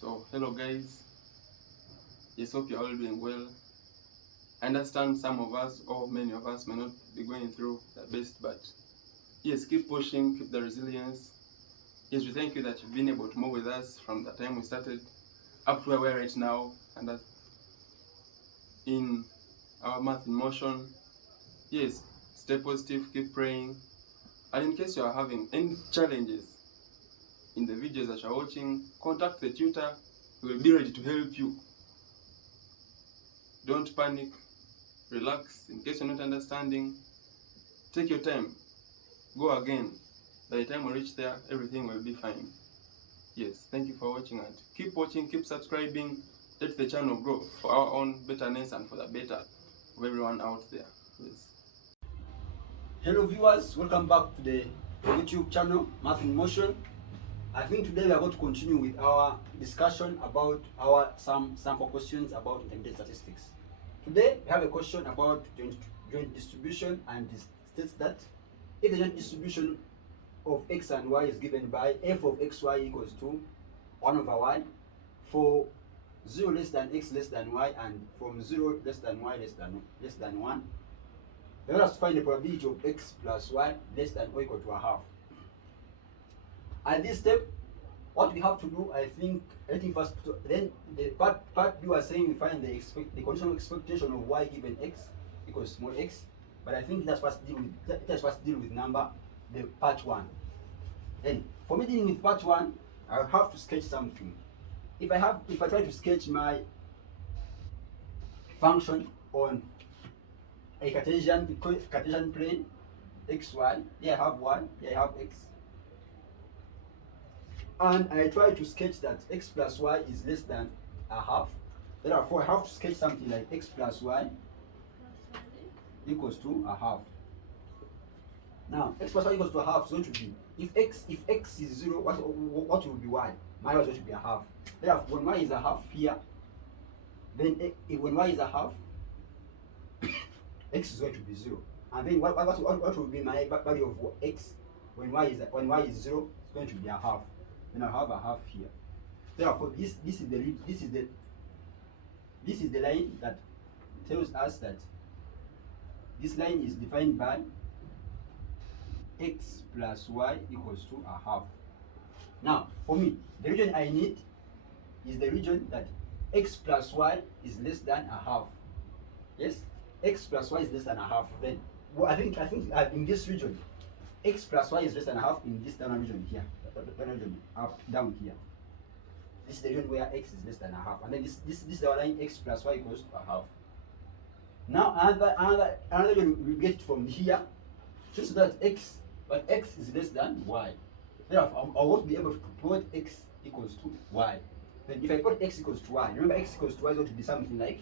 So, hello guys. Yes, hope you're all doing well. I understand some of us or many of us may not be going through the best, but yes, keep pushing, keep the resilience. Yes, we thank you that you've been able to move with us from the time we started up to where we are right now, and that in our Math in Motion. Yes, stay positive, keep praying, and in case you are having any challenges in the videos that you're watching, contact the tutor. We will be ready to help you. Don't panic, relax. In case you're not understanding, take your time, go again. By the time we reach there, everything will be fine. Yes, thank you for watching, and keep watching, keep subscribing. Let the channel grow for our own betterness and for the better of everyone out there. Yes. Hello viewers, welcome back to the YouTube channel Math in Motion. I think today we are going to continue with our discussion about some sample questions about intermediate statistics. Today we have a question about joint distribution, and it states that if the joint distribution of x and y is given by f of xy equals to 1 over y for 0 less than x less than y and from 0 less than y less than 1, let us find the probability of x plus y less than or equal to a half. At this step, what we have to do, I think first, then the part B was saying we find the conditional expectation of y given x equals small x. But I think let's first deal with the part 1. Then for me dealing with part 1, I have to sketch something. If I try to sketch my function on a Cartesian plane, xy, here I have y, here I have x, and I try to sketch that x plus y is less than a half. Therefore, I have to sketch something like x plus y equals to a half. Now, x plus y equals to a half is going to be, if x is 0, what will be y? My y is going to be a half. Therefore, when y is a half here, then when y is a half, x is going to be 0. And then what will be my value of x when y is 0? It's going to be a half. Then I have a half here. Therefore, this is the line that tells us that this line is defined by x plus y equals to a half. Now, for me, the region I need is the region that x plus y is less than a half. Yes, x plus y is less than a half. Then, well, I think in this region, x plus y is less than a half in this down region here. Down region up down here. This is the region where x is less than a half, and then this is our line x plus y equals to a half. Now another region we get from here, so that x is less than y. Therefore, I won't be able to plot x equals to y. Then if I plot x equals to y, remember x equals to y is going to be something like,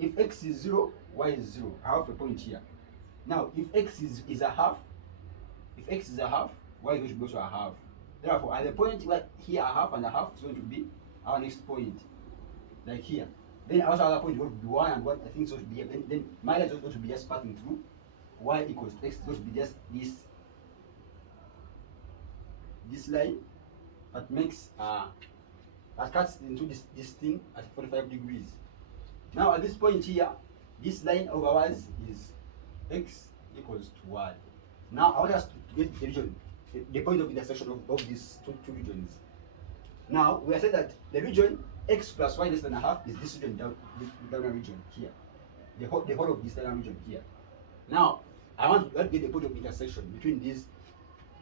if x is 0, y is 0. I have a point here. Now, if x is a half, y is going to go to a half. Therefore, at the point where here a half and a half is going to be our next point, like here. Then also other point is going to be 1 and 1. I think it's going to be here. Then my line is going to be just passing through. Y equals x is going to be just this line that makes that cuts into this thing at 45 degrees. Now at this point here, this line over y is x equals to y. Now I want us to get the region, the point of intersection of these two regions. Now we are saying that the region x plus y less than a half is this region down region here. The whole of this down region here. Now I want to get the point of intersection between these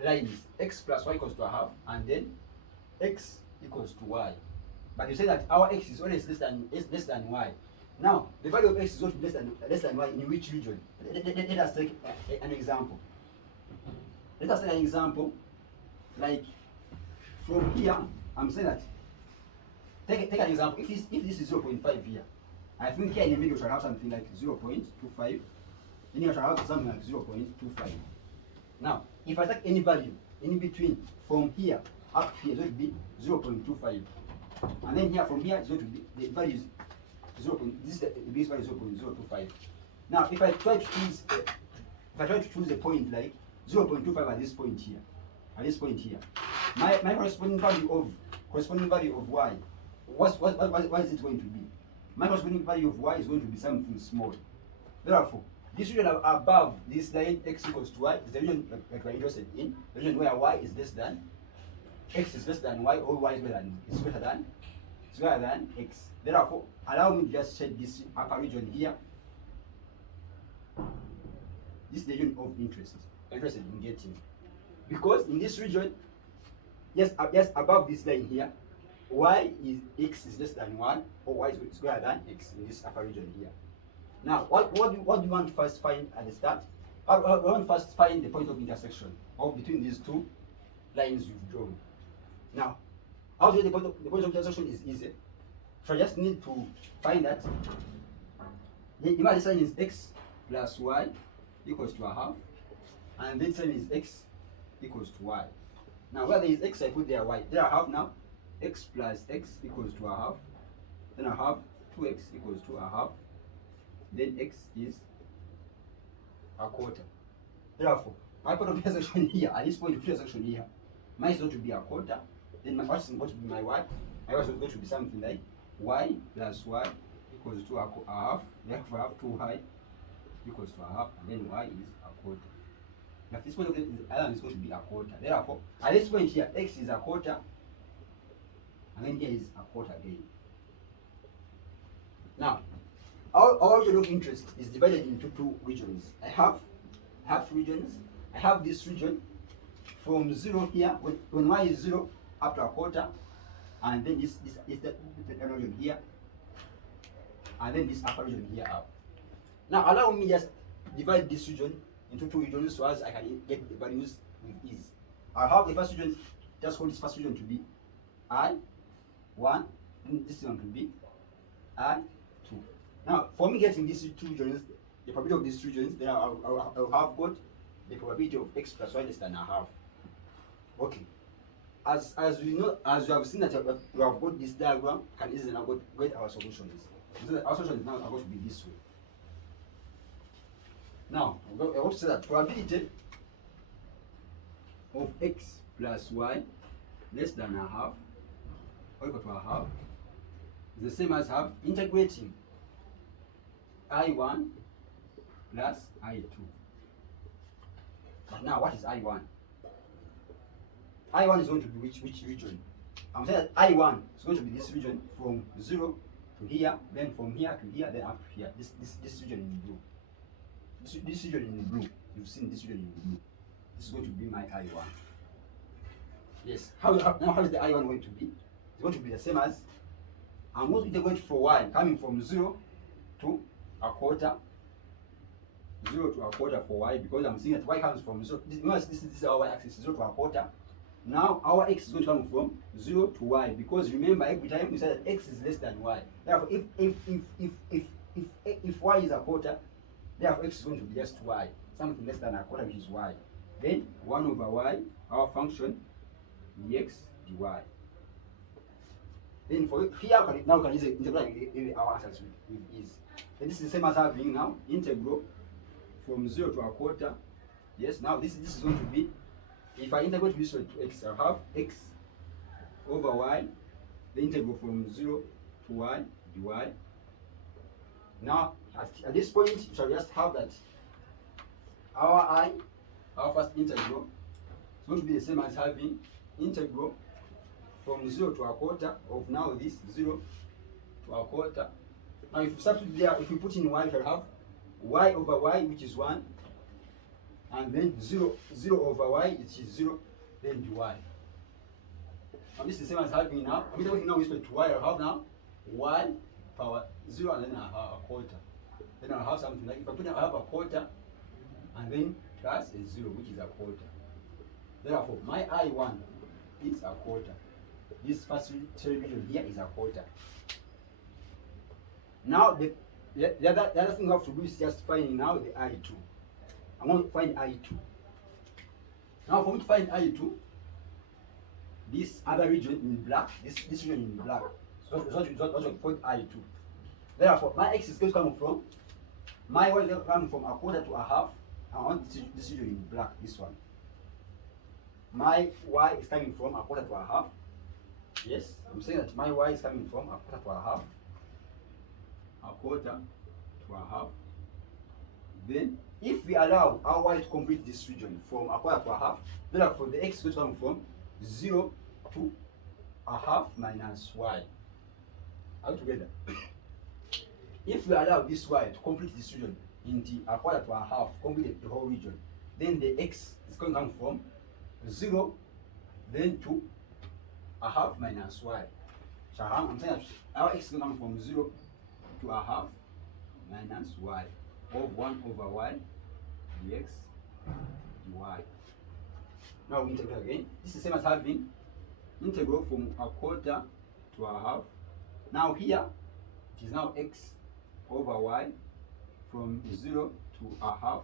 lines, x plus y equals to a half, and then x equals to y. But you say that our x is always less than y. Now the value of x is going to be less than y in which region? Let us take an example. Let us take an example, like from here. I'm saying that take an example. If this is 0.5 here, I think here in the middle we shall have something like 0.25. Then you shall have something like 0.25. Now, if I take any value in between from here up here, it's going to be 0.25, and then here from here it's going to be the value is 0. This is the base value 0.025. Now, if I try to choose a point like 0.25 at this point here, my corresponding value of y what is it going to be? My corresponding value of y is going to be something small. Therefore, this region above this line x equals to y is the region like we're interested in, the region where y is less than x is less than y, or y is greater than x. Therefore, allow me to just set this upper region here. This is the region of interest, interested in getting. Because in this region, yes, above this line here, y is x is less than 1, or y is greater than x in this upper region here. Now, what do you want to first find at the start? I want to first find the point of intersection between these two lines you've drawn. Now, how to get the point of intersection is easy. So I just need to find that the imaginary line is x plus y equals to a half, and this line is x equals to y. Now, where there is x, I put there y. There I have now x plus x equals to a half. Then I have 2x equals to a half. Then x is a quarter. Therefore, my point of intersection here, at this point of intersection here, mine is going to be a quarter. Then my what's going to be my y? My y is going to be something like y plus y equals to a half. Therefore, I have 2y equals to a half, and then y is a quarter. Now, this point of the island is going to be a quarter. Therefore, at this point here, x is a quarter, and then here is a quarter again. Now, our region of interest is divided into two regions. I have two regions. I have this region from 0 here, when y is 0 up to a quarter, and then this is the region here, and then this upper region here up. Now, allow me just divide this region into two regions so as I can get the values with ease. I have the first region, just call this first region to be I1, and this one to be I2. Now, for me getting these two regions, the probability of these regions, then I'll have got the probability of x plus y less than a half. Okay. As we know, as you have seen that we have got this diagram, can easily now get our solutions. So our solution is now going to be this way. Now, I want to say that probability of x plus y less than a half, or equal to a half, is the same as have integrating I1 plus I2. But now, what is I1? I1 is going to be which region? I'm saying that I1 is going to be this region from 0 to here, then from here to here, then up to here. This region in blue. This region in blue. You've seen this region in blue. This is going to be my I1. Yes. How is the I1 going to be? It's going to be the same as I'm going to integrate for y coming from 0 to a quarter. 0 to a quarter for y, because I'm seeing that y comes from 0. This is our y-axis, 0 to a quarter. Now our x is going to come from 0 to y, because remember every time we said that x is less than y. Therefore, if y is a quarter, therefore x is going to be just y, something less than a quarter, which is y. Then 1 over y, our function dx dy. Then for here, now we can easily integrate our answers with ease. And this is the same as having now integral from 0 to a quarter. Yes, now this is going to be, if I integrate this one to x, I'll have x over y, the integral from 0 to y dy. Now, at this point, we shall just have that our first integral, is going to be the same as having integral from 0 to a quarter of now this 0 to a quarter. Now, if you substitute there, if we put in y, we shall have y over y, which is 1, and then 0 over y, which is 0, then dy. Now, this is the same as having now, I'm going now with respect to y, I'll have now y power 0, and then I have a quarter. Then I'll have something like, if I put in, I have a quarter, and then plus a 0, which is a quarter. Therefore, my I1 is a quarter. This first region here is a quarter. Now, the other thing we have to do is just finding now the I2. I'm going to find I2. Now, for me to find I2, this other region in black, this region in black, so that's what we point I2. Therefore, my x is going to come from, my y is going to come from a quarter to a half. I want this region in black, this one. My y is coming from a quarter to a half. Yes, I'm saying that my y is coming from a quarter to a half. A quarter to a half. Then, if we allow our y to complete this region from a quarter to a half, therefore the x is going to come from 0 to a half minus y. All together. If we allow this y to complete this region into a quarter to a half, complete the whole region, then the x is going to come from 0 then to a half minus y. So I'm saying that our x is going to come from 0 to a half minus y of 1 over y dx dy. Now we integrate again. This is the same as having integral from a quarter to a half. Now here it is now x over y from 0 to a half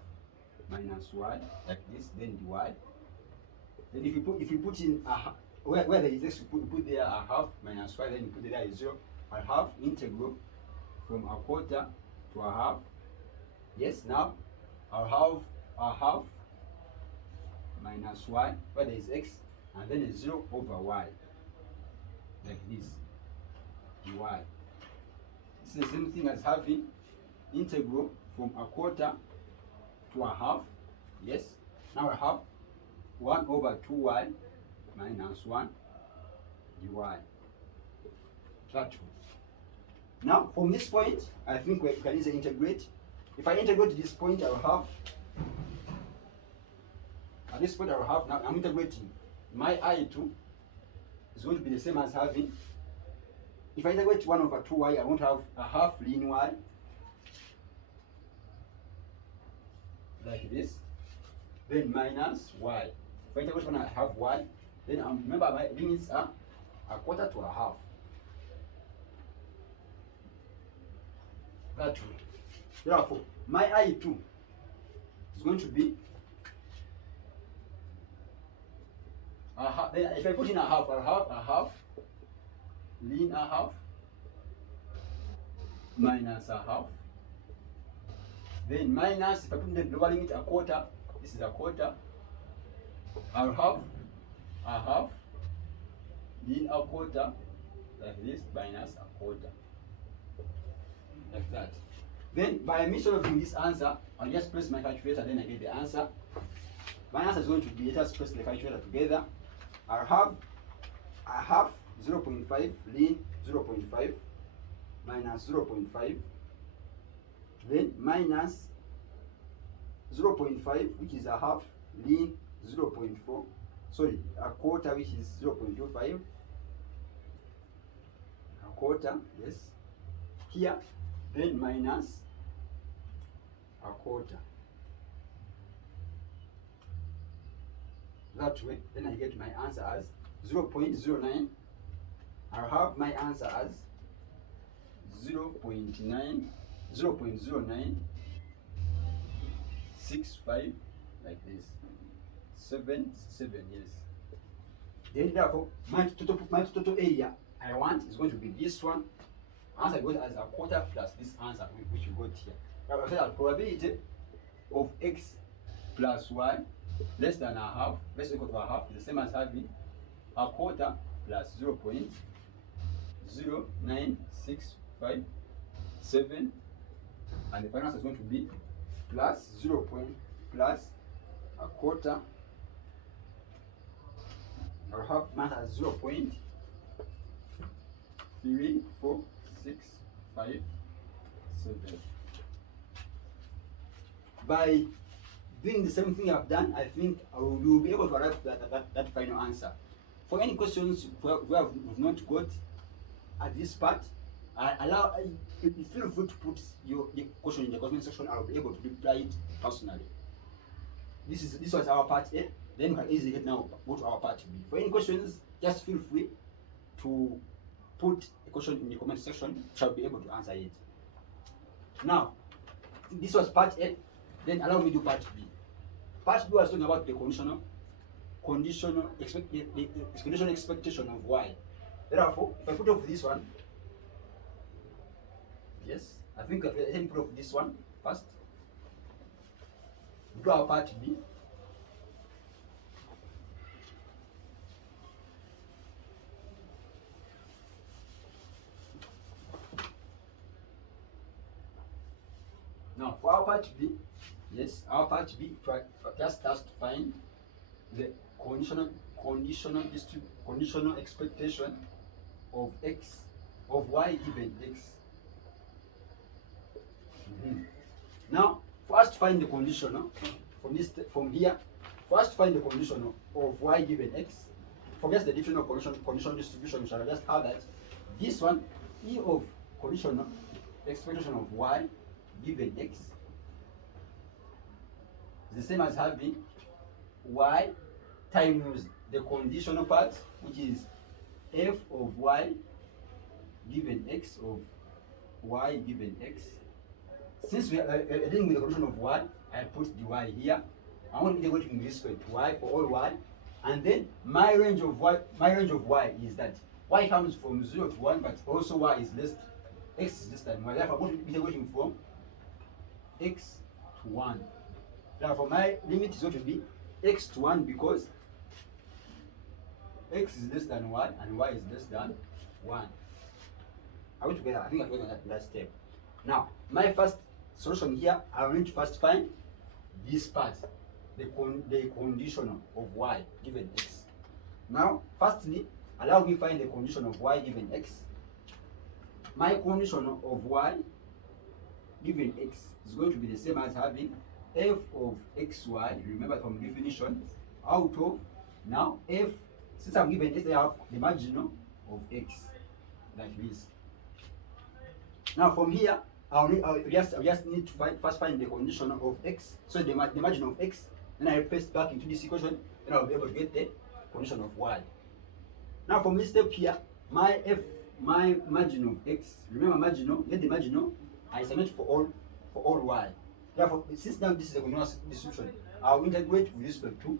minus y, like this, then dy. Then if you put in a half, where there is x, you put there a half minus y, then you put there is 0. A half integral from a quarter to a half. Yes, now I'll have a half minus y, where there is x, and then a 0 over y, like this, dy. It's the same thing as having integral from a quarter to a half. Yes, now I have 1 over 2y minus 1 dy. That one. Now, from this point, I think we can easily integrate. If I integrate this point, I will have, at this point I will have, now I'm integrating my I2 is going to be the same as having, if I integrate 1 over 2y, I want to have a half ln y, like this, then minus y. If I integrate 1, I have y, then remember my limits are a quarter to a half. That way. Therefore, my I2 is going to be a half. Then if I put in a half, I'll have a half ln a half minus a half. Then minus, if I put in the lower limit a quarter, this is a quarter, I'll have a half ln a quarter, like this, minus a quarter. Like that. Then by me solving this answer, I'll just press my calculator, then I get the answer. My answer is going to be, let us press the calculator together. I'll have a half 0.5 ln 0.5 minus 0.5, then minus 0.5, which is a half ln 0.4, sorry, a quarter, which is 0.25, a quarter, yes, here, then minus a quarter. That way, then I get my answer as 0.09. I'll have my answer as 0.0965, like this, 7, yes. Then therefore, my total area I want is going to be this one. Answer goes as a quarter plus this answer which you got here. Now I say that probability of x plus y less than a half, less than equal to a half, is the same as having a quarter plus 0.09657, and the final answer is going to be plus plus a quarter. I'll have math as 0.34657. By doing the same thing I've done, I think we will be able to arrive at that final answer. For any questions where we've not got at this part, feel free to put the question in the comment section. I'll be able to reply it personally. This was our part A. Then we can easily get now go to our part B. For any questions, just feel free to put a question in the comment section. Shall be able to answer it. Now, this was part A. Then allow me to do part B. Part B was talking about the conditional expectation of y. Therefore, if I put off this one, yes, I think let me put off this one first. Do our part B. Now for our part B, yes, our part B just has to find the conditional expectation of x of y given x. Now for us to find the conditional from here, for us to find the conditional of y given x, forget the definition of conditional distribution. We shall just have that this one E of conditional expectation of y given x is the same as having y times the conditional part, which is f of y given x of y given x. Since we are dealing with the condition of y, I put the y here. I want to integrate with respect to y for all y, and then my range of y is that y comes from 0 to 1, but also y is less, x is less than y. Therefore, I'm going to be integrating from x to 1. Therefore, my limit is going to be x to 1 because x is less than y and y is less than 1. Are we together? I think I'm going on that step. Now, my first solution here, I'm going to first find this part, the conditional of y given x. Now, firstly, allow me find the condition of y given x. My condition of y given x is going to be the same as having f of xy, remember from definition, out of, now f, since I'm given x, I have the marginal of x, like this. Now from here, I'll just need to first find the condition of x, so the margin of x, then I paste back into this equation, then I'll be able to get the condition of y. Now from this step here, my margin of x, remember marginal, get the marginal, I submit for all y. Therefore, since now this is a continuous distribution, I'll integrate with respect to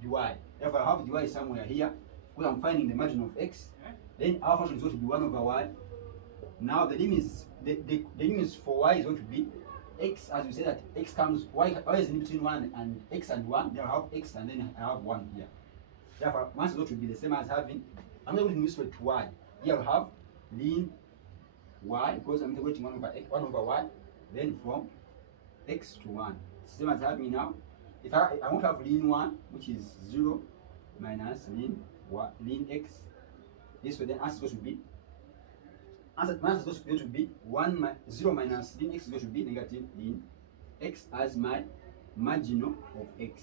the y. Therefore, I have the y somewhere here, because I'm finding the margin of x. Then our function is going to be 1 over y. Now the limits for y is going to be x, as we say that x comes, y is in between 1 and x and 1. Then I have x and then I have 1 here. Therefore, once is going to be the same as having, I'm going to with respect to y. Here I have ln y, because I'm integrating 1 over y, then from x to 1. Same as having now, if I won't have ln 1, which is 0 minus ln x, this way then answer is going to be, answer is going to be 0 minus ln x is going to be negative ln x as my marginal of x.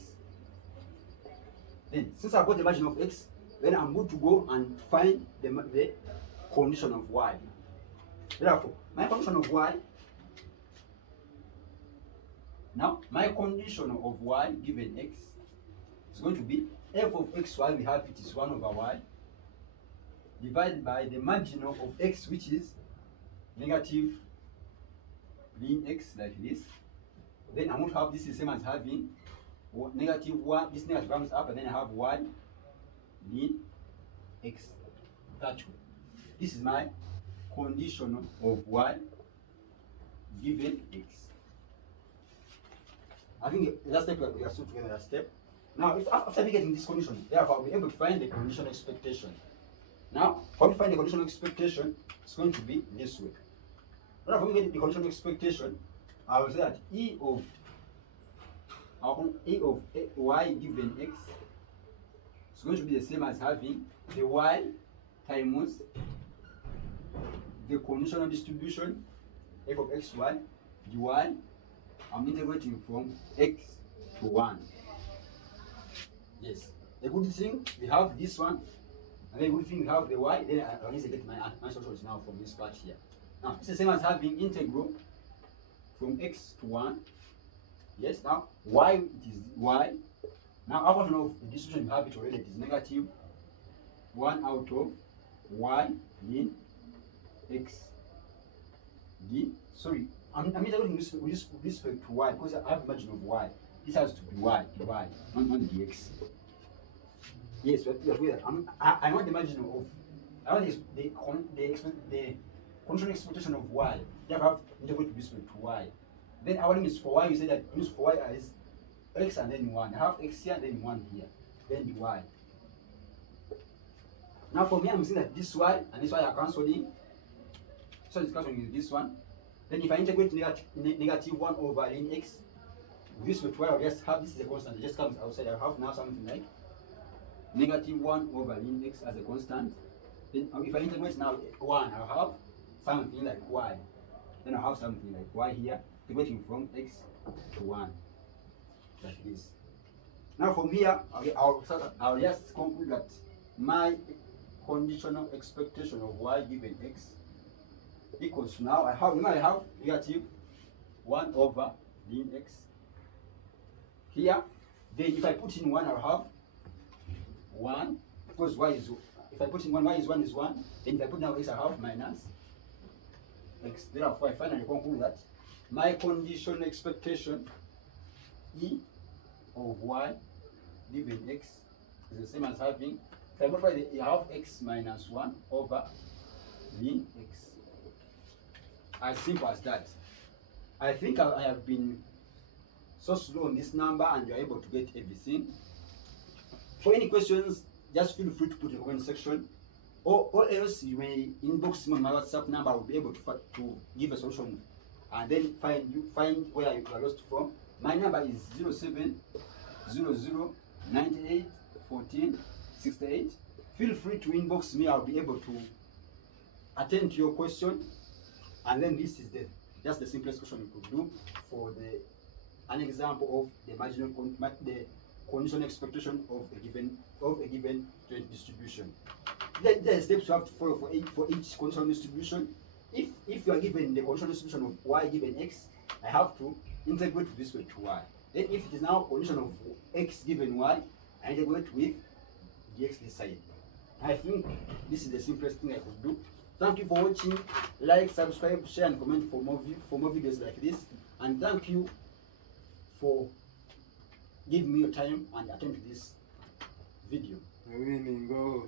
Then since I've got the margin of x, then I'm going to go and find the condition of y. Therefore, my condition of y, now my condition of y given x is going to be f of xy, we have it is 1 over y, divided by the marginal of x, which is negative ln x, like this. Then I'm going to have this is the same as having negative 1, this negative comes up, and then I have 1 ln x. That way. This is my condition of y given x. I think last step we are still together that step. Now, if after getting this condition, therefore I'll be able to find the conditional expectation. Now, how to find the conditional expectation is going to be this way. Now, if we get the conditional expectation, I will say that E of y given x is going to be the same as having the y times the conditional distribution f of xy dy. I'm integrating from x to 1. Yes. The good thing we have this one, and the good thing we have the y. Then I need to get my solution now from this part here. Now it's the same as having integral from x to 1. Yes. Now y, it is y. Now our function of the distribution we have it already. It is negative 1 out of y in x d. Sorry. I'm integrating with respect to y because I have the margin of y. This has to be y, not dx. Yes, I want the margin of, I want the conditional expectation of y. Therefore, I have to integrate with respect to y. Then our limits for y, you say that limits for y is x and then 1. I have x here and then 1 here. Then the y. Now for me, I'm saying that this y and this y are cancelling. So it's cancelling with this one. Then if I integrate negative 1 over ln x, this way to y, I'll just have this as a constant. It just comes outside. I'll have now something like negative 1 over ln x as a constant. Then if I integrate now 1, I'll have something like y. Then I'll have something like y here, integrating from x to 1, like this. Now from here, I'll just conclude that my conditional expectation of y given x equals to, now I have negative 1 over ln x here. Then if I put in 1, I'll have 1, because y is, if I put in 1, y is 1 is 1. Then if I put now x, I have minus x. Therefore I finally conclude that my conditional expectation E of y given x is the same as having, if I multiply you have x minus 1 over ln x. As simple as that. I think I have been so slow on this number and you're able to get everything. For any questions, just feel free to put in the comment section, or else you may inbox me on my WhatsApp number. I will be able to give a solution and then find where you are lost from. My number is 0700981468. Feel free to inbox me. I'll be able to attend to your question. And then this is just the simplest question you could do for an example of the marginal the conditional expectation of a given joint distribution. Then the steps you have to follow for each conditional distribution. If you are given the conditional distribution of y given x, I have to integrate this way to y. Then if it is now condition of x given y, I integrate with dx this side. I think this is the simplest thing I could do. Thank you for watching. Like, subscribe, share, and comment for more videos like this. And thank you for giving me your time and attend to this video. Winning, go.